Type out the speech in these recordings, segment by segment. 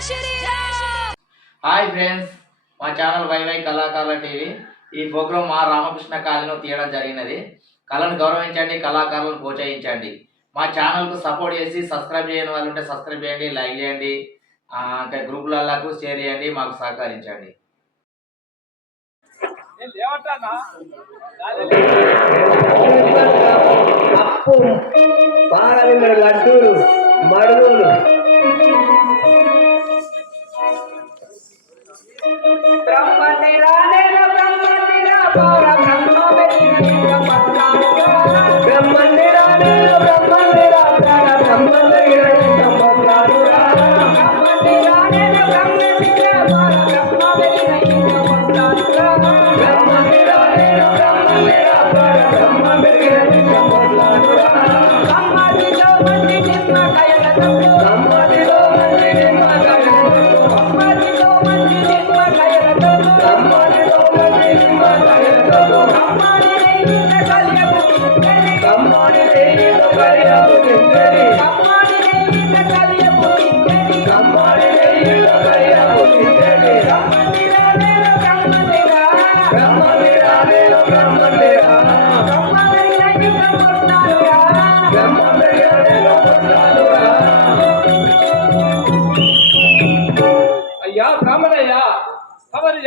Hi friends, మా channel YY కళాకారుల TV ఈ ప్రోగ్రాం మా రామకృష్ణ కాలనీలో తీయడం జరిగినది. కళను గౌరవించండి, కళాకారులను ప్రోత్సహించండి. మా ఛానల్కు సపోర్ట్ చేసి సబ్స్క్రైబ్ చేయని వాళ్ళు ఉంటే సబ్స్క్రైబ్ చేయండి, లైక్ చేయండి, ఇంకా గ్రూపులకు షేర్ చేయండి, మాకు సహకరించండి. లడ్డూలు మడుగులు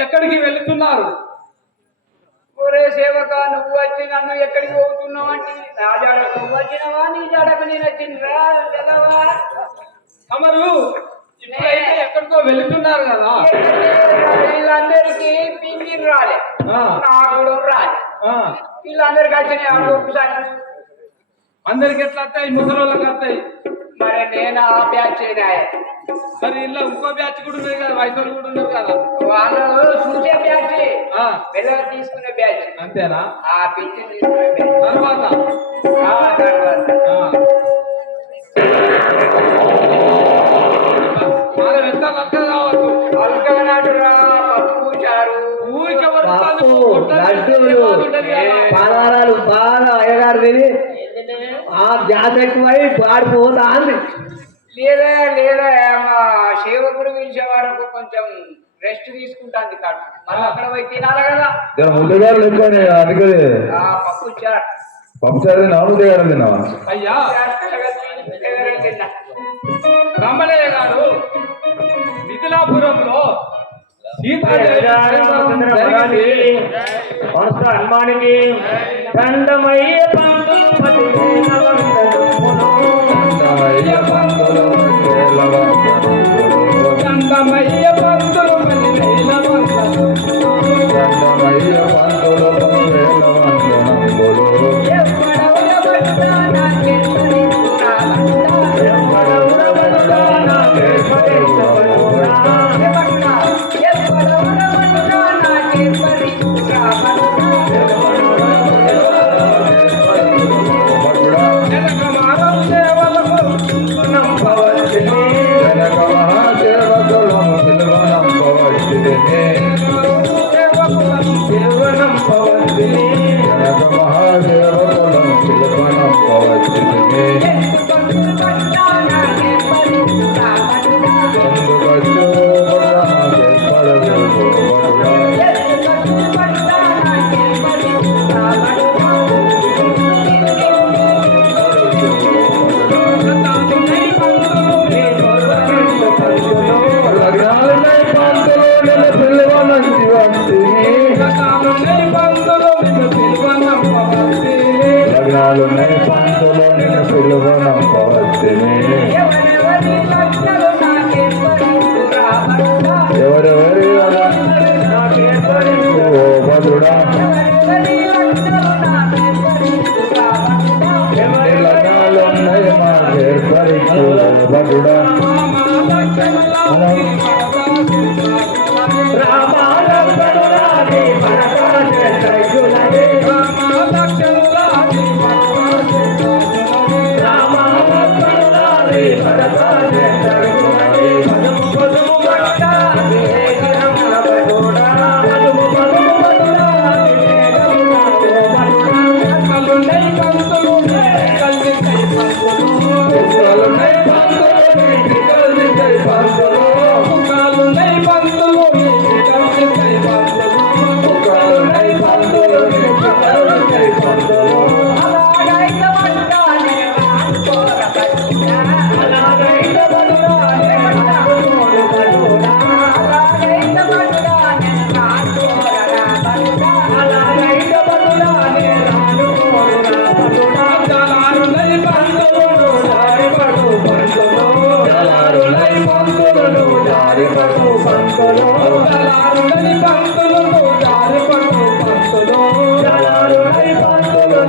ఎక్కడికి వెళుతున్నారు? ఒరే సేవక, నువ్వు వచ్చి నన్ను ఎక్కడికి పోతున్నావు అంటే నా జాడకు నువ్వు వచ్చినవా, నీ జాడకు నేను వచ్చిందిరా తెలవా? తమరు ఇప్పుడైతే ఎక్కడికో వెళుతున్నారు కదా. వీళ్ళందరికీ పింఛన్ రాలే, నాకు రాలే. వీళ్ళందరికీ వచ్చినాయి ఒకసారి. అందరికి ఎట్లా వస్తాయి? ముసలోళ్ళకి వస్తాయి. మరి నేను ఆ బ్యాచ్ మరి ఇలా ఇంకో బ్యాచ్ కూడా ఉన్నాయి కదా, వయసు కూడా ఉన్నారు కదా. వాళ్ళు చూసే బ్యాచ్, పిల్లలు తీసుకునే బ్యాచ్. అంతేనా? ఆ పింఛన్ తీసుకునే బ్యాచ్. తర్వాత మనం ఎంత లక్క కావచ్చు. అల్కనాటురా పప్పు చారు, పాదాలు బాగా అయ్యగారు తిని ఆ గ్యాస్ ఎక్కువై పాడిపోతా అంది. లేదా లేదా మా సేవకుడు పిలిచే వరకు కొంచెం రెస్ట్ తీసుకుంటాంది కాదు, మళ్ళీ అక్కడ పోయి తినాలి కదా. పప్పు చారు తిన్నావా? అయ్యా రమణయ్య గారు మిథిలాపురంలో హనుమానికి దండమయ్య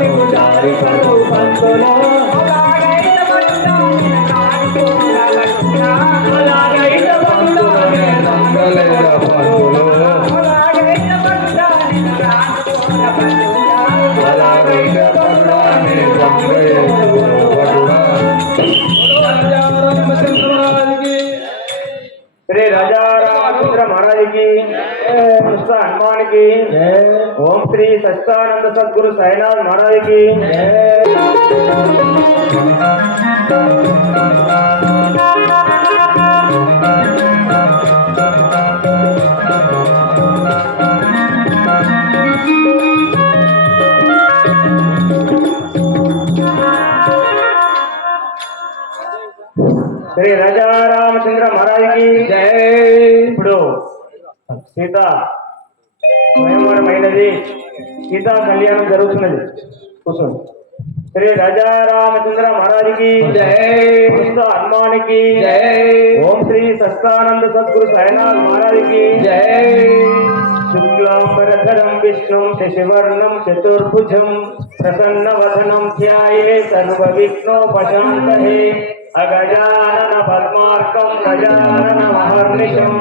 నీకు దారి కలవు పంతులో అలాగైన పట్టుదా శ్రీ రాజా రామచంద్ర మహారాజుకి హనుమానికి ఓం శ్రీ సత్యానంద సద్గురు సాయినాథ్ మహారాజుకి శ్రీ రాజా రామచంద్ర మహారాజుకి జై. ఇప్పుడు సీత స్వయంవరమైనది, సీతా కళ్యాణం జరుగుతున్నది. కూర్చోండి. శ్రీ రాజా రామచంద్ర మహారాజుకి జై. హనుమానికి జై. ఓం శ్రీ సత్యానంద సద్గురు సాయినాథ్ మహారాజుకి జై. శుక్లాంబరధరం విష్ణుం శశివర్ణం చతుర్భుజం ప్రసన్నవదనం ధ్యాయే సర్వవిఘ్నోపశాంతయే అగజానన పద్మార్కం గజానన మహర్నిశం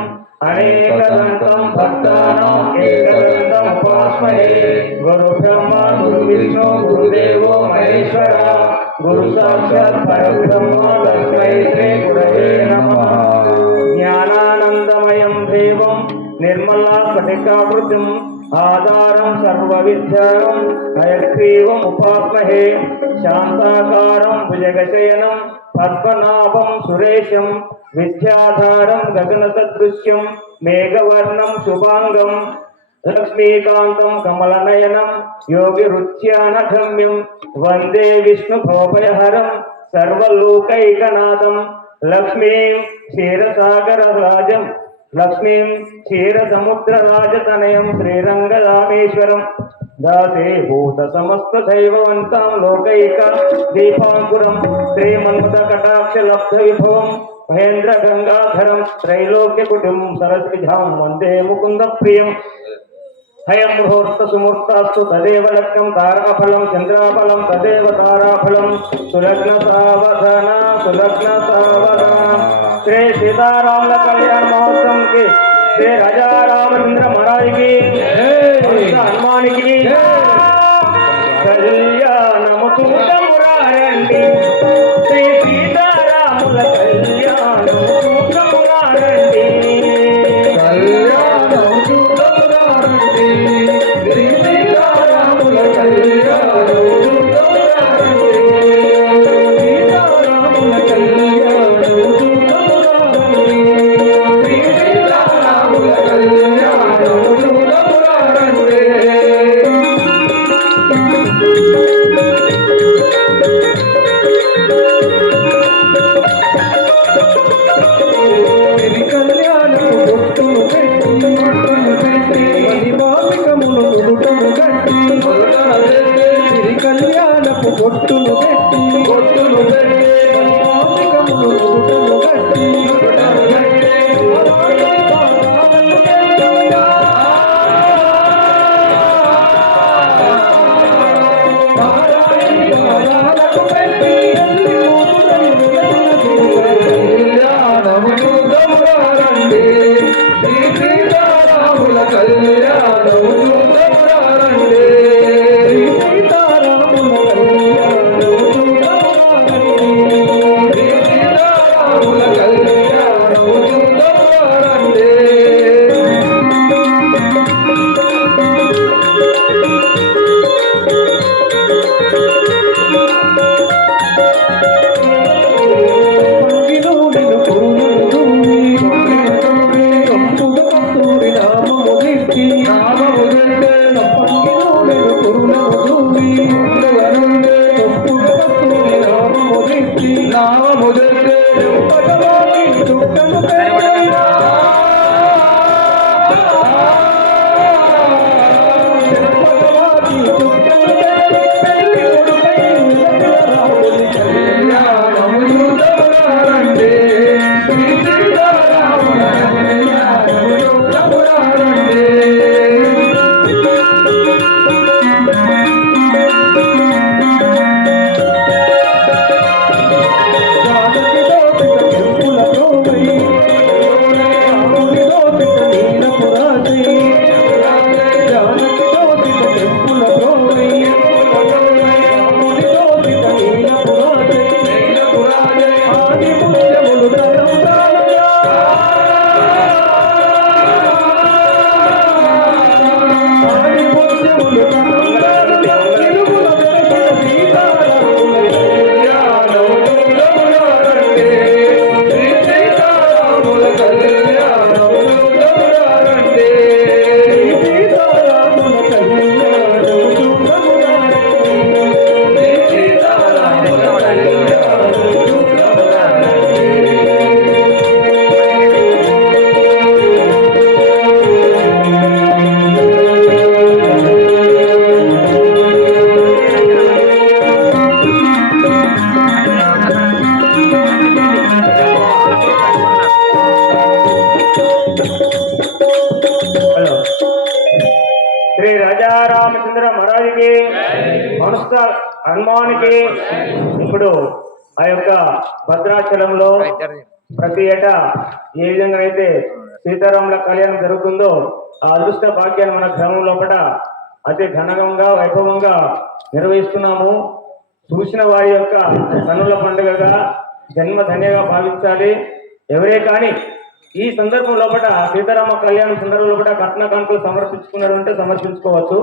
అనేకదంతం భక్తానాం ఏకదంతం ఉపాస్మహే. గురు బ్రహ్మ గురు విష్ణు గురుదేవో మహేశ్వర గురు సాక్షాత్ పరబ్రహ్మ తస్మై శ్రీ గురవే నమః. జ్ఞానానందమయం దేవం నిర్మలా స్ఫటికాకృతిం ఆధారం సర్వవిద్యాం హయగ్రీవం ఉపాస్మహే. శాంతాకారం భుజగశయనం పద్మనాభం సురేశం విద్యాధారం గగన సదృశ్యం మేఘవర్ణం శుభాంగం లక్ష్మీకాంతం కమలనయనం యోగి రుచ్యానగమ్యం వందే విష్ణు భవభయహరం సర్వలోకైకనాథం. లక్ష్మీం క్షీరసాగరరాజం లక్ష్మీం క్షీరసముద్రరాజతనయం శ్రీరంగరామేశ్వరం దాసీభూత సమస్త దైవవంతం లోకైక దీపాంకురం శ్రీమన్మథ కటాక్ష లబ్ధ విభవం మహేంద్ర గంగాధరం త్రైలోక్య కుటుంబం సరస్విధాం వందే ముకుంద ప్రియం. హయం ముహూర్త సుమూర్తాస్తు తదేవ లగ్నం తారాఫలం చంద్రాఫలం తదేవ తారాఫలం సులగ్న సావధాన సులగ్న సావధాన. శ్రీ సీతారాముల కళ్యాణ మహోత్సవం కి శ్రీ రాజా రామచంద్ర మహారాజుకి హనుమానికి కళ్యాణము చూడమురారండి. శ్రీ సీతారాముల కళ్యాణము చూడమురారండి. కళ్యాణము చూడమురారండి. శ్రీ సీతారాముల కళ్యాణము చూడమురారండి. సీతారాముల కళ్యాణము చూడమురారండి. శ్రీ సీతారాముల కళ్యాణము చూడమురారండి. కళ్యాణపు బొట్టును పెట్టి బొట్టును పెట్టి మామికమును నుదుటను కట్టి కళ్యాణము చూడమురారండి. శ్రీ సీతారాముల కళ్యాణము చూడమురారండి. శ్రీ సీతారాముల కళ్యాణము చూడమురారండి. హనుమానికి. ఇప్పుడు ఆ యొక్క భద్రాచలంలో ప్రతి ఏటా ఏ విధంగా అయితే సీతారాముల కళ్యాణం జరుగుతుందో ఆ అదృష్ట భాగ్యాన్ని మన గ్రామం లోపల అతి ఘనంగా వైభవంగా నిర్వహిస్తున్నాము. చూసిన వారి యొక్క కన్నుల పండుగగా జన్మ ధన్యగా భావించాలి. ఎవరే కానీ ఈ సందర్భం లోపల సీతారామ కళ్యాణం సందర్భం లోపల కట్న కానుకలు సమర్పించుకున్నారంటే సమర్పించుకోవచ్చు.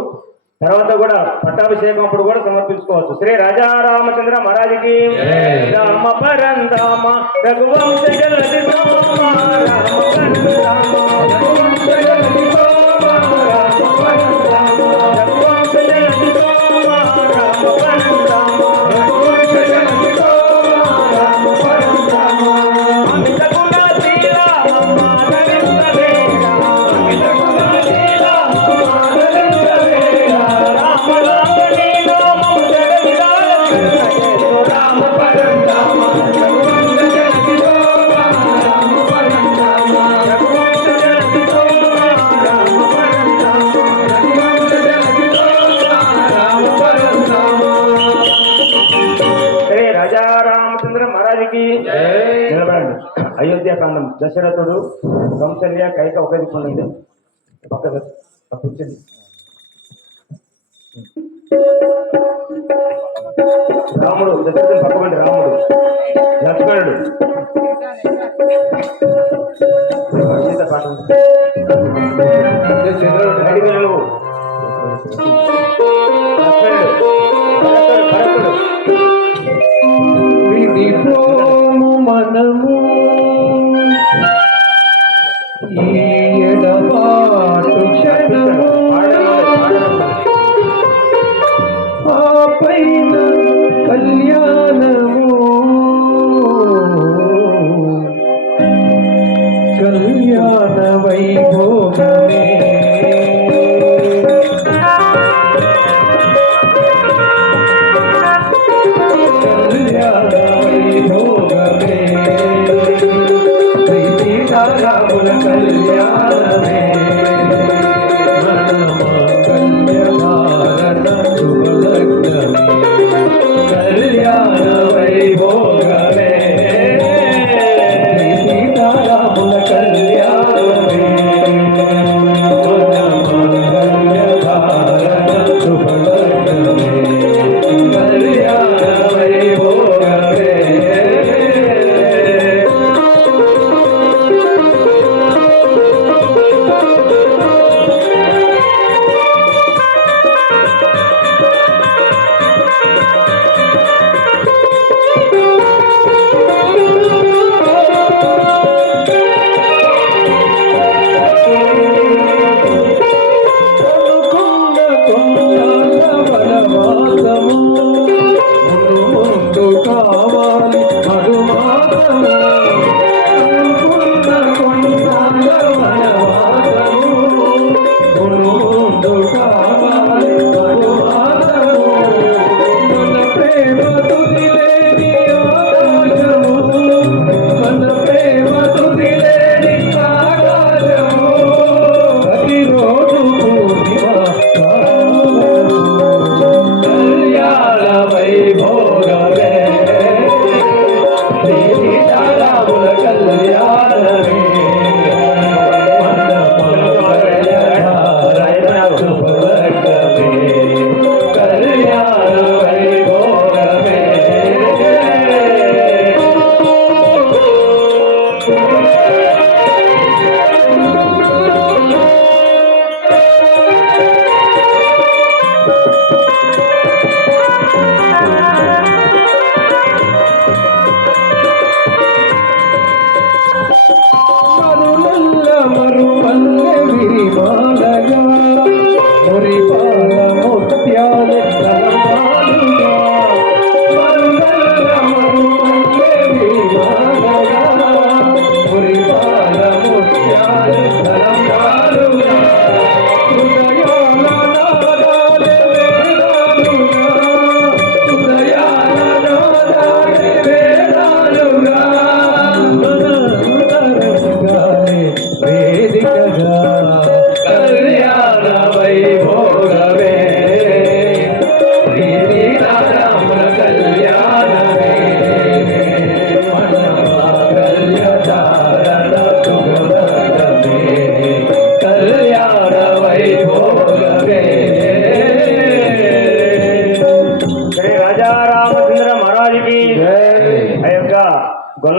తర్వాత కూడా పట్టాభిషేకం అప్పుడు కూడా సమర్పించుకోవచ్చు. శ్రీ రాజా రామచంద్ర మహారాజుకి రామ పరంధామ రఘువంశ జలది సోమ రామ పరంధామ రఘువంశ జలది సోమ రామ పరంధామ రఘువంశ జలది సోమ రామ పరంధామ రఘువంశ జలది సోమ రామ పరంధామ అమిత గుణ శ్రీరామ నరేంద్ర వేద అమిత గుణ శ్రీరామ నరేంద్ర వేద రామ రామ నీనామం జగవిరాజ రామ పరంధామ రఘువంశ జలది సోమ రామ పరంధామ రఘువంశ జలది సోమ రామ పరంధామ రఘువంశ జలది సోమ రామ పరంధామ. శ్రీ రాజా రామచంద్ర మహారాజుకి నిలబడండి. అయోధ్య కాండం దశరథుడు కౌసల్య కైక ఒక దిక్కుండి పక్క కూర్చోండి. రాముడు దశరథుడు పక్కబండి రాముడు లక్ష్మణుడు సీత పాఠం అడిగినలు భరతుడు విడిపోము మనము ఈ ఎడబాటు క్షణము ఆ పైన కళ్యాణము కళ్యాణ వైభోగమే కళ్యాణ వైభోగమే శ్రీ సీతారాముల కళ్యాణమే కళ్య భారత శుభలగ్నమే కళ్యాణ వైభోగమే శ్రీ సీతారాముల కళ్యాణమే కళ్య భారత శుభలగ్నమే కళ్యాణ వైభోగమే.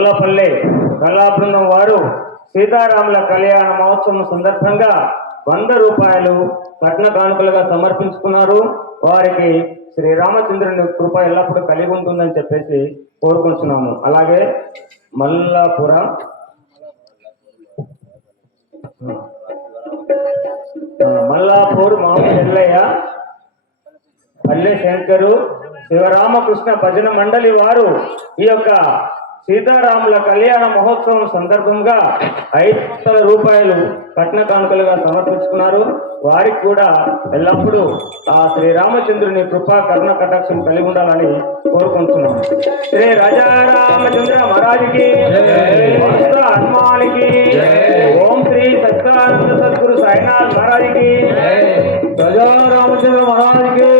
గొల్లపల్లె కళా బృందం వారు సీతారాముల కళ్యాణ మహోత్సవం సందర్భంగా 100 రూపాయలు కట్న కానుకలుగా సమర్పించుకున్నారు. వారికి శ్రీరామచంద్రుని కృప ఎల్లప్పుడూ కలిగి ఉంటుందని చెప్పేసి కోరుకుంటున్నాము. అలాగే మల్లాపూర్ మామూలు ఎల్లయ్య, పల్లె శంకరు, శివరామకృష్ణ భజన మండలి వారు ఈ యొక్క సీతారాముల కళ్యాణ మహోత్సవం సందర్భంగా 500 రూపాయలు కట్న కానుకలుగా సమర్పించుకున్నారు. వారికి కూడా ఎల్లప్పుడూ ఆ శ్రీరామచంద్రుని కృపా కరుణ కటాక్షం కలిగి ఉండాలని కోరుకుంటున్నాం. శ్రీ రాజారామచంద్ర మహారాజుకి, హనుమానికి, ఓం శ్రీ సత్యానంద సద్గురు సాయినాథ్ మహారాజుకి, రాజారామచంద్ర మహారాజుకి.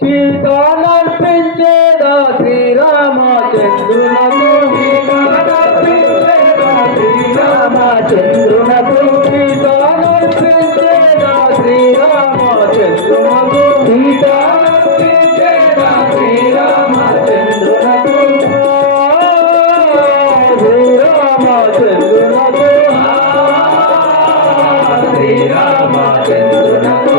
సీతానర్పించేదా శ్రీరామచంద్రునకు, సీతానర్పించేదా శ్రీరామచంద్రునకు, సీతానర్పించేదా శ్రీరామచంద్రునకు, సీతానర్పించేదా శ్రీరామచంద్రునకు, శ్రీరామచంద్రునకు, శ్రీరామచంద్రునకు,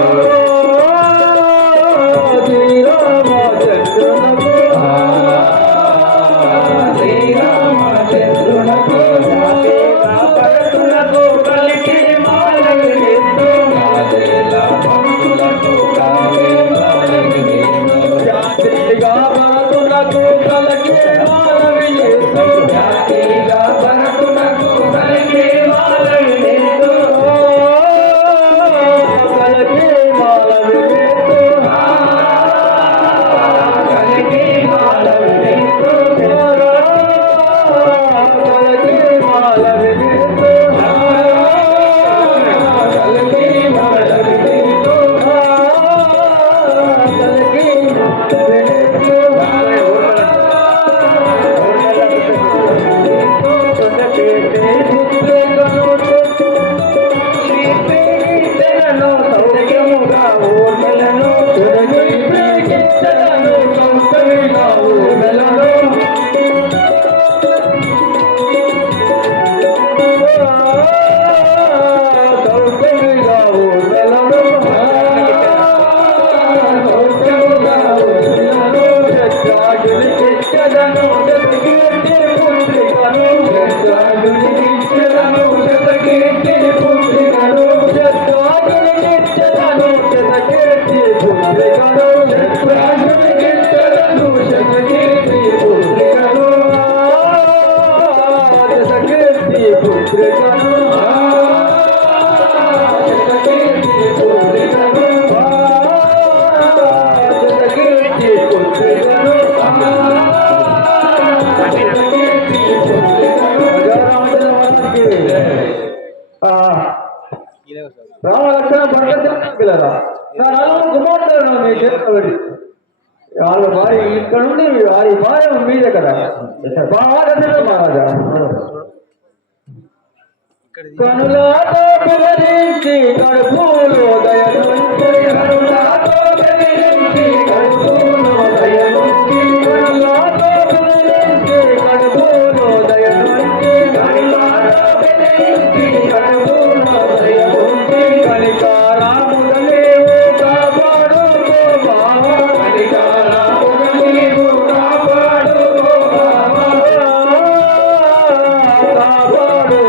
రామలక్ష్మణ భట్టాచార్యులారా, నా నాలుగు కుమార్తెలను మీ చేతిలో పెట్టి వాళ్ళ భార్య ఇక్కడ నుండి వారి భార్య మీదే కదా మహారాజా. కనులాతో పిల్లరించి కడుపులో దయనుంచి, కనులాతో పిల్లరించి కడుపులో దయనుంచి, కనులాతో పిల్లరించి కడుపులో దయనుంచి, కనులాతో పిల్లరించి కడుపులో దయనుంచి, కనికారాముడలేవు కాపాడు బావా, కనికారాముడలేవు కాపాడు బావా, కాపాడు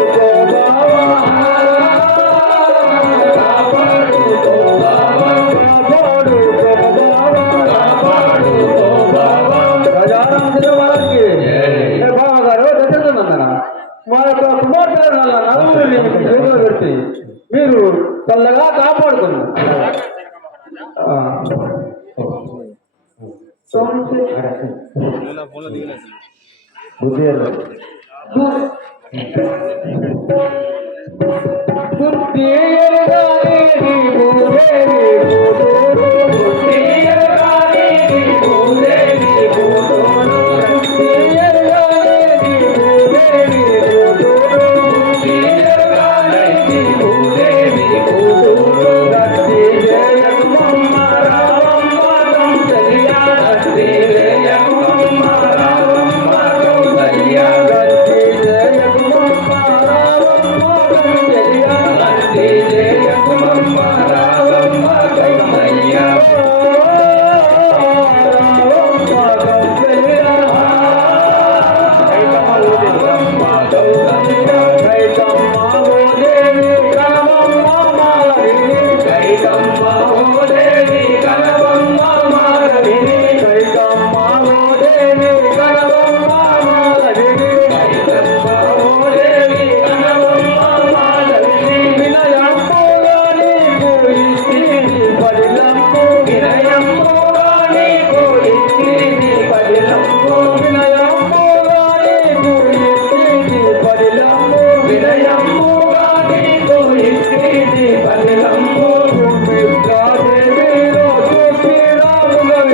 మా యొక్క కుమార్తె నలుగురిని మీకు చేతిలో పెట్టి మీరు చల్లగా కాపాడుతున్నారు.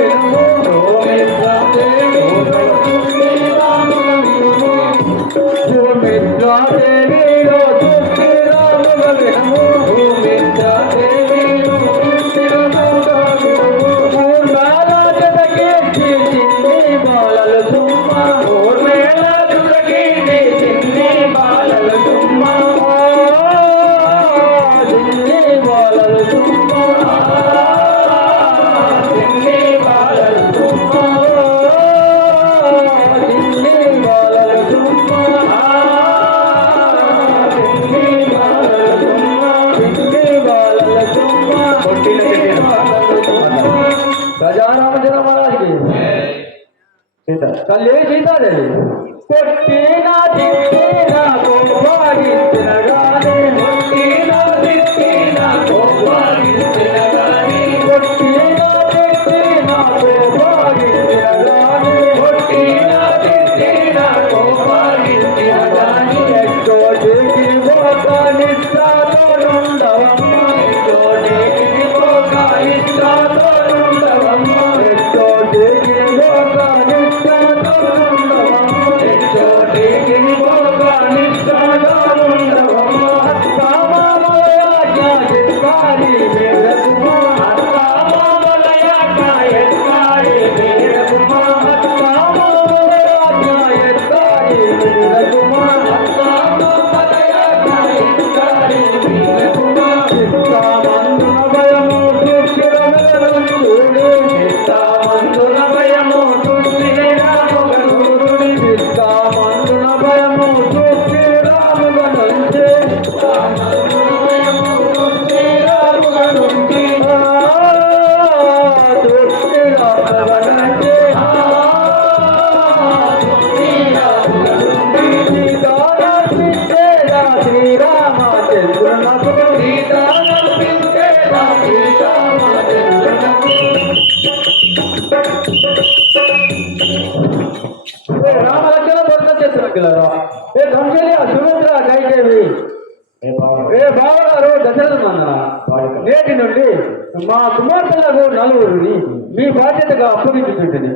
వినుము భూమిద్రాదేవిలో దుఃఖి రాముల వినుము భూమిద్రాదేవిలో దుఃఖి రాముల వినుము ఊర్మేళ జతకీర్తి చిన్ని బాలలు సుమ్మ ఊర్మేళ జతకీర్తి చిన్ని బాలలు సుమ్మ చిన్ని బాలలు సుమ్మ చిన్ని బాలలు సుమ్మ చిన్ని బాలలు సుమ్మ రాజారామచంద్ర మహారాజుకి తల్లి సీతాదేవి కొట్టిన తిట్టిన కోపాగించిన గాని కొట్టిన తిట్టిన కోపాగించిన గాని కొట్టిన తిట్టిన కోపాగించిన గాని కొట్టిన తిట్టిన కోపాగించిన గాని ఎట్టోటికి ఒక నిష్ఠతో ఉండవమ్మ ఎట్టోటికి ఒక నిష్ఠతో ఉండవమ్మ ఎట్టోటికి ఒక నిష్ఠతో ఉండవమ్మ ఎట్టోటికి ఒక నిష్ఠతో ఉండవమ్మ కామాలయాజ్ఞారి వీరకుమా కామాలయాజ్ఞారి వీరకుమా కామాలయాజ్ఞారి వీరకుమా కామాలయాజ్ఞారి వీరకుమా చిత్తామందున భయము దుఃఖిరమగనుడి చిత్తామందున భయము దుఃఖిరమగనుడి చిత్తామందున భయము దుఃఖిరమగనుడి చిత్తామందున భయము దుఃఖిరమగనుడి రామలక్ష్మణ భర్త చేస్తున్నగలరా ఏ కంసలి సుమిత్ర గైదేవి ఏ బావగారు దశరథ నందన నేటి నుండి మా కుమార్తెలకు నలుగురిని మీ బాధ్యతగా అప్పగించుకుంటుంది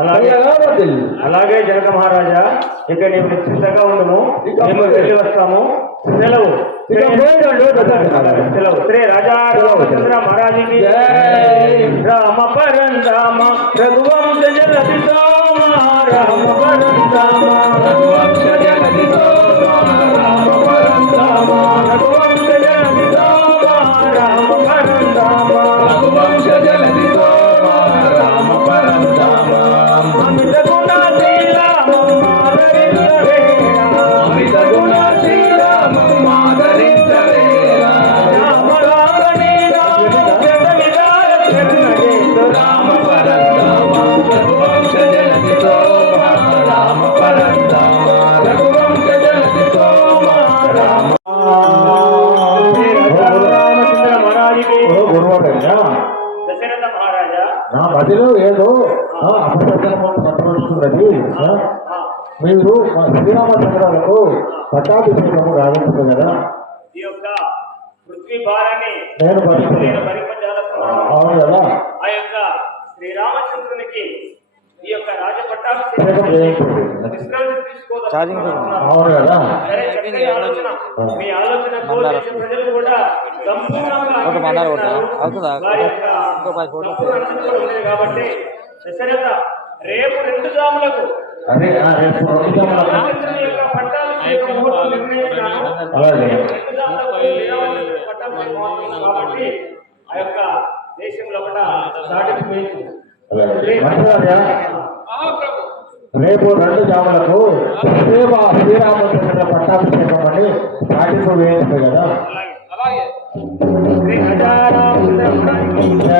అలాగే జనక మహారాజా ఇక నీవు నిశ్చింతగా ఉండము మేము వెళ్ళి వస్తాము సెలవు సెలవు శ్రీ రాజా రామచంద్ర మహారాజుకి రామ పరంధామ రఘువంశ జలది సోమ రామ పరంధామ రఘువంశ జలది సోమ రామ పరంధామ రఘువంశ జలది సోమ రామ పరంధామ రఘువంశ జలది సోమ రామ పరంధామ అమిత గుణ శ్రీరామ అమిత గుణ శ్రీరామ రామ రామణి రామ రామ పరంధామ రఘువంశ జలది సోమ రామ పరంధామ రఘువంశ జలది సోమ రామ రామచంద్ర మహారాజుకి దశరథ మహారాజా నా మదిలో ఏదో అపశబ్దనది మీరు మా శ్రీరామచంద్రులకు పట్టాభిషేకము రావించదు కదా ఈ యొక్క పృథ్వీ భారాన్ని నేను నేను భరింపజాలస్తున్నాను. అవును కదా ఆ యొక్క శ్రీరామచంద్రునికి ఈ యొక్క రాజపట్టాభిషేకం విశ్రాంతి తీసుకోదలుచుకున్నాను. అవును కదా సరే, చక్కని ఆలోచన. మీ ఆలోచనకు దేశ ప్రజలు కూడా సంపూర్ణంగా అంగీకరిస్తున్నారు. వారి యొక్క సంపూర్ణ అనుమతి కూడా ఉన్నది కాబట్టి దశరథ రేపు 2 జాములకు అదే రేపు రామచంద్రుని యొక్క పట్టాభిషేకం ముహూర్తం నిర్ణయించాను. అలాగే 2 జాములకు శ్రీరామచంద్రుని పట్టాభిషేకం అవుతుంది కాబట్టి ఆ యొక్క దేశంలో కూడా దాటికి పోయింది. రేపు 2 జాములకు శ్రీరామచంద్ర పట్టాభిషేకం అని పాటింపు వేయింది కదా అలాగే శ్రీ రాజారామచంద్ర